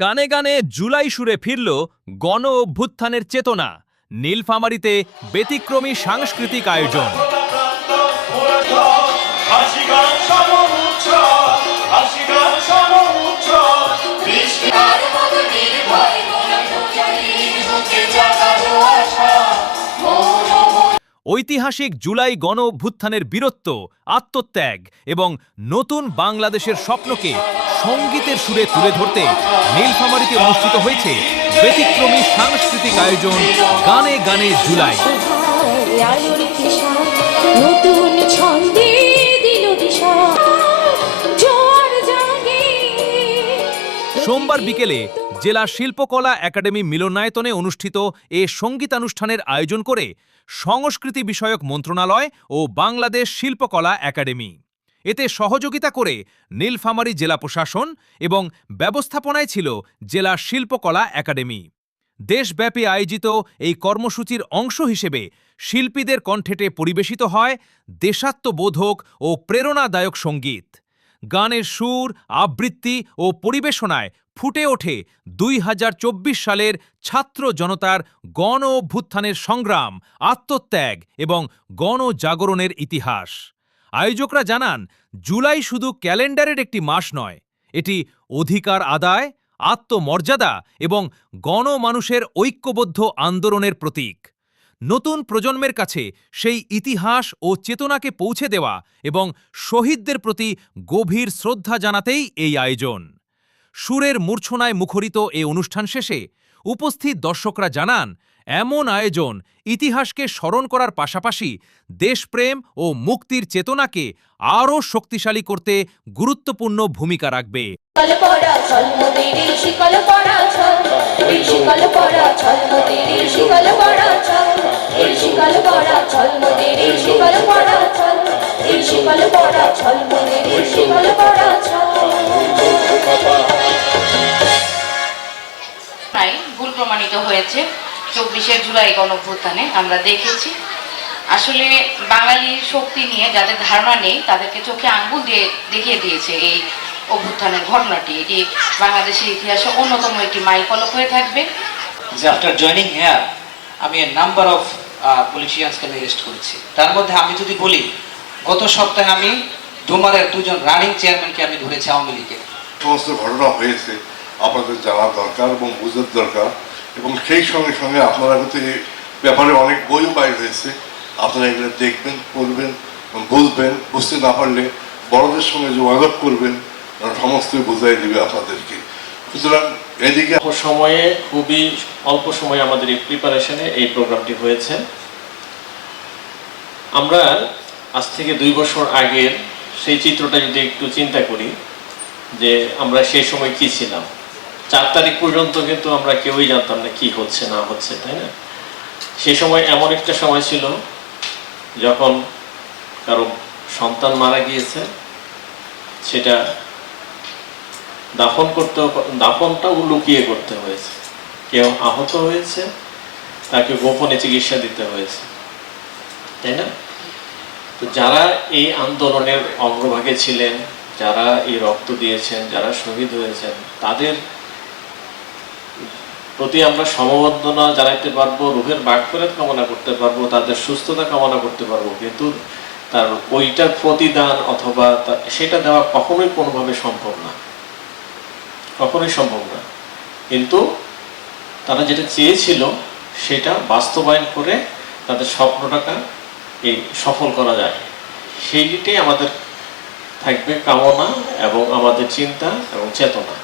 গানে গানে জুলাই সুরে ফিরল গণ অভ্যুত্থানের চেতনা। নীলফামারীতে ব্যতিক্রমী সাংস্কৃতিক আয়োজন। ঐতিহাসিক জুলাই গণ অভ্যুত্থানের বীরত্ব, আত্মত্যাগ এবং নতুন বাংলাদেশের স্বপ্নকে সঙ্গীতের সুরে তুলে ধরতে নীলফামারীতে অনুষ্ঠিত হয়েছে ব্যতিক্রমী সাংস্কৃতিক আয়োজন গানে গানে জুলাই। সোমবার বিকেলে জেলা শিল্পকলা একাডেমি মিলনায়তনে অনুষ্ঠিত এ সঙ্গীতানুষ্ঠানের আয়োজন করে সংস্কৃতি বিষয়ক মন্ত্রণালয় ও বাংলাদেশ শিল্পকলা একাডেমি। এতে সহযোগিতা করে নীলফামারী জেলা প্রশাসন এবং ব্যবস্থাপনায় ছিল জেলা শিল্পকলা একাডেমি। দেশব্যাপী আয়োজিত এই কর্মসূচির অংশ হিসেবে শিল্পীদের কণ্ঠেটে পরিবেশিত হয় দেশাত্মবোধক ও প্রেরণাদায়ক সঙ্গীত। গানের সুর, আবৃত্তি ও পরিবেশনায় ফুটে ওঠে 2024 সালের ছাত্র জনতার গণ অভ্যুত্থানের সংগ্রাম, আত্মত্যাগ এবং গণজাগরণের ইতিহাস। আয়োজকরা জানান, জুলাই শুধু ক্যালেন্ডারের একটি মাস নয়, এটি অধিকার আদায়, আত্মমর্যাদা এবং গণমানুষের ঐক্যবদ্ধ আন্দোলনের প্রতীক। নতুন প্রজন্মের কাছে সেই ইতিহাস ও চেতনাকে পৌঁছে দেওয়া এবং শহীদদের প্রতি গভীর শ্রদ্ধা জানাতেই এই আয়োজন। সুরের মূর্ছনায় মুখরিত এ অনুষ্ঠান শেষে উপস্থিত দর্শকরা জানান, এমন আয়োজন ইতিহাসকে স্মরণ করার পাশাপাশি দেশপ্রেম ও মুক্তির চেতনাকে আরও শক্তিশালী করতে গুরুত্বপূর্ণ ভূমিকা রাখবে। ভুল প্রমাণিত হয়েছে 24 জুলাই গণঅভ্যুত্থানে। আমরা দেখেছি আসলে বাঙালির শক্তি নিয়ে যাদের ধারণা নেই তাদেরকে চোখে আঙ্গুল দিয়ে দেখিয়ে দিয়েছে এই অভ্যুত্থানের ঘটনাটি। এটি বাংলাদেশের ইতিহাসে অন্যতম একটি মাইলফলক হয়ে থাকবে। আফটার জয়নিং হেয়ার আমি এ নাম্বার অফ পলিটিশিয়ানসকে অ্যারেস্ট করেছি। তার মধ্যে আমি যদি বলি, গত সপ্তাহে আমি ডোমারের 2 জন রানিং চেয়ারম্যানকে আমি ধরেছি আওয়ামী লীগের। সমস্ত ঘটনা হয়েছে আপনাদের জানা দরকার এবং বোঝার দরকার, এবং সেই সঙ্গে সঙ্গে আপনারা কিন্তু এই ব্যাপারে অনেক বইও বাইর হয়েছে। আপনারা এগুলো দেখবেন, পড়বেন, বুঝবেন। বুঝতে না পারলে বড়দের সঙ্গে যোগাযোগ করবেন, সমস্তই বোঝাই দেবে আপনাদেরকে। সুতরাং এদিকে সময়ে খুবই অল্প সময়ে আমাদের এই প্রিপারেশনে এই প্রোগ্রামটি হয়েছে। আমরা আজ থেকে 2 বছর আগের সেই চিত্রটা যদি একটু চিন্তা করি, যে আমরা সেই সময় কি ছিলাম। 4 তারিখ পর্যন্ত কিন্তু আমরা কেউই জানতাম না কি হচ্ছে না হচ্ছে, তাই না? সেই সময় এমন একটা সময় ছিল যখন কারো সন্তান মারা গিয়েছে, সেটা দাফনটাও লুকিয়ে করতে হয়েছে। কেউ আহত হয়েছে, তাকে গোপনে চিকিৎসা দিতে হয়েছে, তাই না? তো যারা এই আন্দোলনের অগ্রভাগে ছিলেন, যারা এই রক্ত দিয়েছেন, যারা শহীদ হয়েছেন, তাদের প্রতি আমরা সমবেদনা জানাইতে পারবো, রুহের মাগফিরাত কামনা করতে পারবো, তাদের সুস্থতা কামনা করতে পারবো, কিন্তু তার ওইটার প্রতিদান অথবা সেটা দেওয়া কখনোই কোনোভাবে সম্ভব না, কখনোই সম্ভব না। কিন্তু তারা যেটা চেয়েছিল সেটা বাস্তবায়ন করে তাদের স্বপ্নটাকে এই সফল করা যায়, সেইটাই আমাদের থাকবে কামনা এবং আমাদের চিন্তা এবং চেতনা।